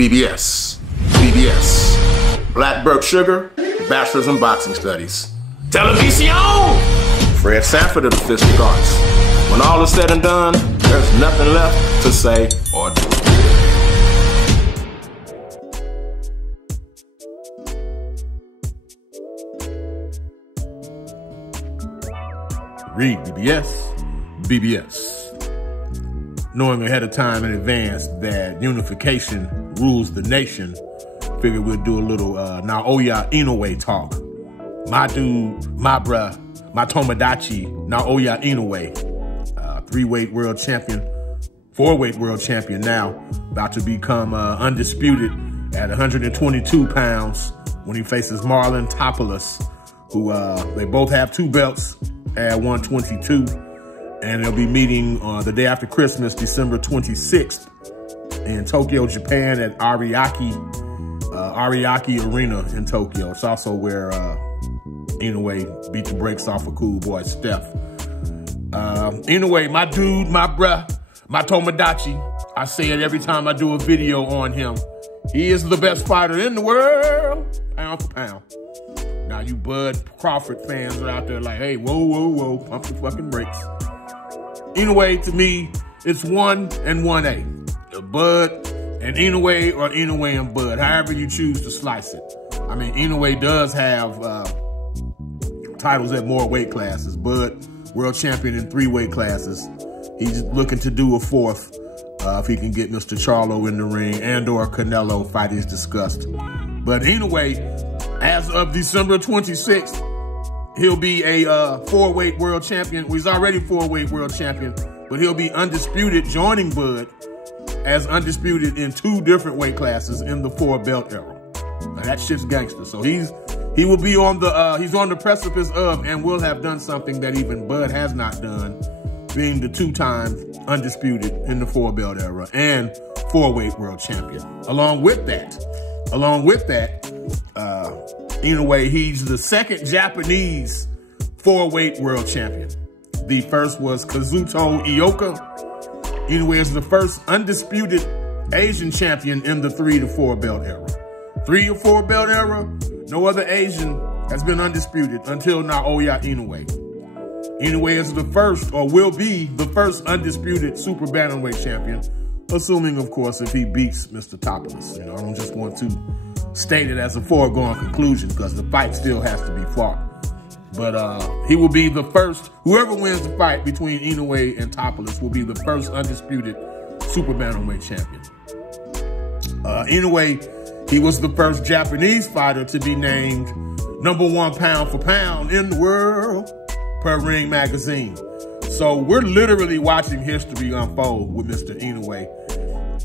REED-BBS. BBS. Blackbird Sugar, Bachelor's in Boxing Studies. Television! Fred Sanford of the Fistic Arts. When all is said and done, there's nothing left to say or do. REED-BBS, BBS. Knowing ahead of time in advance that unification rules the nation, figured we'd do a little Naoya Inoue talk. My dude, my bruh, my Tomodachi, Naoya Inoue, 3-weight world champion, 4-weight world champion now, about to become undisputed at 122 pounds when he faces Marlon Topoulos, who they both have 2 belts at 122. And they'll be meeting the day after Christmas, December 26th in Tokyo, Japan at Ariake Arena in Tokyo. It's also where Inoue beat the brakes off of cool boy Steph. Inoue, my dude, my bruh, my Tomodachi. I say it every time I do a video on him. He is the best fighter in the world, pound for pound. Now you Bud Crawford fans are out there like, hey, whoa, whoa, whoa, pump the fucking brakes. Inoue, to me, it's 1 and 1A. Bud and Inoue, or Inoue and Bud, however you choose to slice it. I mean, Inoue does have titles at more weight classes. Bud, world champion in 3 weight classes. He's looking to do a 4th if he can get Mr. Charlo in the ring and or Canelo, fight is discussed. But Inoue, as of December 26th, he'll be a 4-weight world champion. Well, he's already 4-weight world champion, but he'll be undisputed, joining Bud as undisputed in 2 different weight classes in the 4-belt era. Now, that shit's gangster. So he will be on the he's on the precipice of and will have done something that even Bud has not done, being the 2-time undisputed in the 4-belt era and 4-weight world champion. Along with that, Inoue, he's the 2nd Japanese 4-weight world champion. The first was Kazuto Ioka. Inoue is the first undisputed Asian champion in the 3 to 4 belt era. 3 or 4 belt era, no other Asian has been undisputed until Naoya Inoue. Inoue is the first, or will be the first, undisputed super bantamweight champion, assuming, of course, if he beats Mr. Topoulos. You know, I don't just want to state it as a foregone conclusion because the fight still has to be fought. But he will be the first, whoever wins the fight between Inoue and Topoulos will be the first undisputed super bantamweight champion. Inoue, he was the first Japanese fighter to be named #1 pound for pound in the world per Ring Magazine. So we're literally watching history unfold with Mr. Inoue.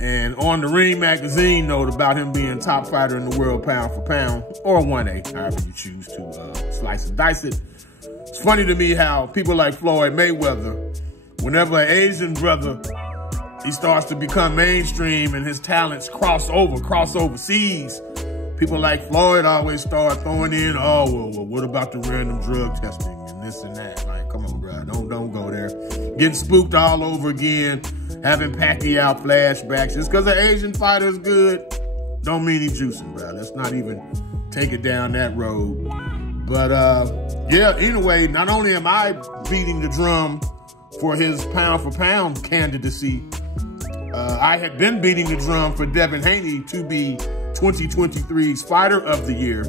And on the Ring Magazine note about him being top fighter in the world pound for pound, or 1A, however you choose to slice and dice it. It's funny to me how people like Floyd Mayweather, whenever an Asian brother, he starts to become mainstream and his talents cross overseas, people like Floyd always start throwing in, oh, well, what about the random drug testing and this and that? Like, come on, bro, don't go there. Getting spooked all over again, having Pacquiao flashbacks. Just because an Asian fighter is good, don't mean he's juicing, bro. Let's not even take it down that road. But yeah, anyway, not only am I beating the drum for his pound for pound candidacy, I had been beating the drum for Devin Haney to be 2023's Fighter of the Year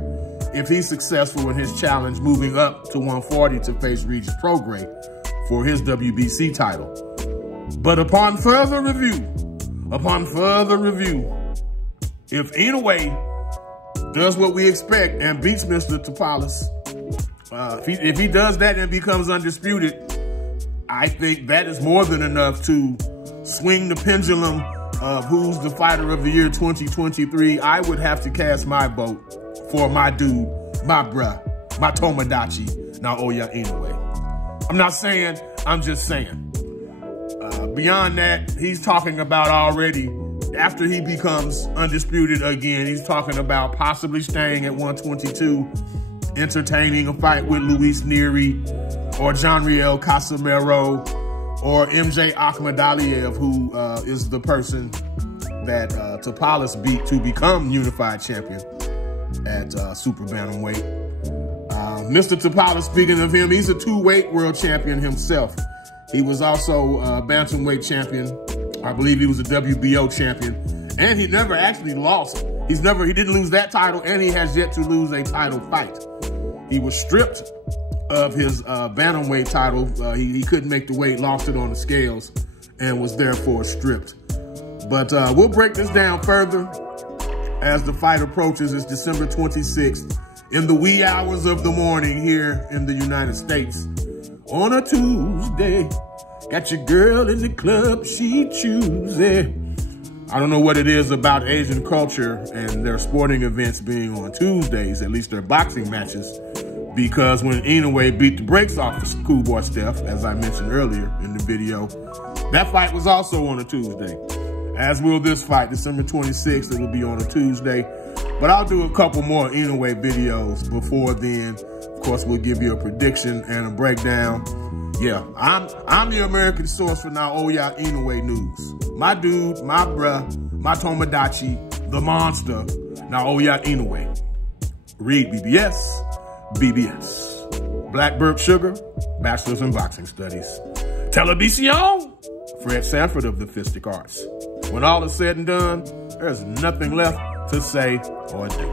if he's successful in his challenge moving up to 140 to face Regis Prograis for his WBC title. But upon further review, if Inoue does what we expect and beats Mr. Topoulos, if he does that and becomes undisputed, I think that is more than enough to swing the pendulum of who's the Fighter of the Year 2023. I would have to cast my vote for my dude, my bruh, my Tomodachi, Naoya Inoue. I'm not saying, I'm just saying. Beyond that, he's talking about already, after he becomes undisputed again, he's talking about possibly staying at 122, entertaining a fight with Luis Nery or Jonriel Casimero or MJ Akhmadaliev, who is the person that Topalis beat to become unified champion at super bantamweight. Mr. Topalis, speaking of him, he's a two-weight world champion himself. He was also a bantamweight champion. I believe he was a WBO champion, and he never actually lost. He didn't lose that title, and he has yet to lose a title fight. He was stripped of his bantamweight title. He couldn't make the weight, lost it on the scales, and was therefore stripped. But we'll break this down further as the fight approaches. It's December 26th in the wee hours of the morning here in the United States. On a Tuesday, got your girl in the club, she chooses. I don't know what it is about Asian culture and their sporting events being on Tuesdays, at least their boxing matches, because when Inoue beat the brakes off the Schoolboy Steph, as I mentioned earlier in the video, that fight was also on a Tuesday. As will this fight, December 26th, it'll be on a Tuesday. But I'll do a couple more Inoue videos before then. Of course, we'll give you a prediction and a breakdown. Yeah, I'm the American source for Naoya Inoue news. My dude, my bruh, my Tomodachi, the monster, Naoya Inoue. REED-BBS, BBS. Black Burp Sugar, Bachelor's in Boxing Studies. Television, Fred Sanford of the Fistic Arts. When all is said and done, there's nothing left to say or do.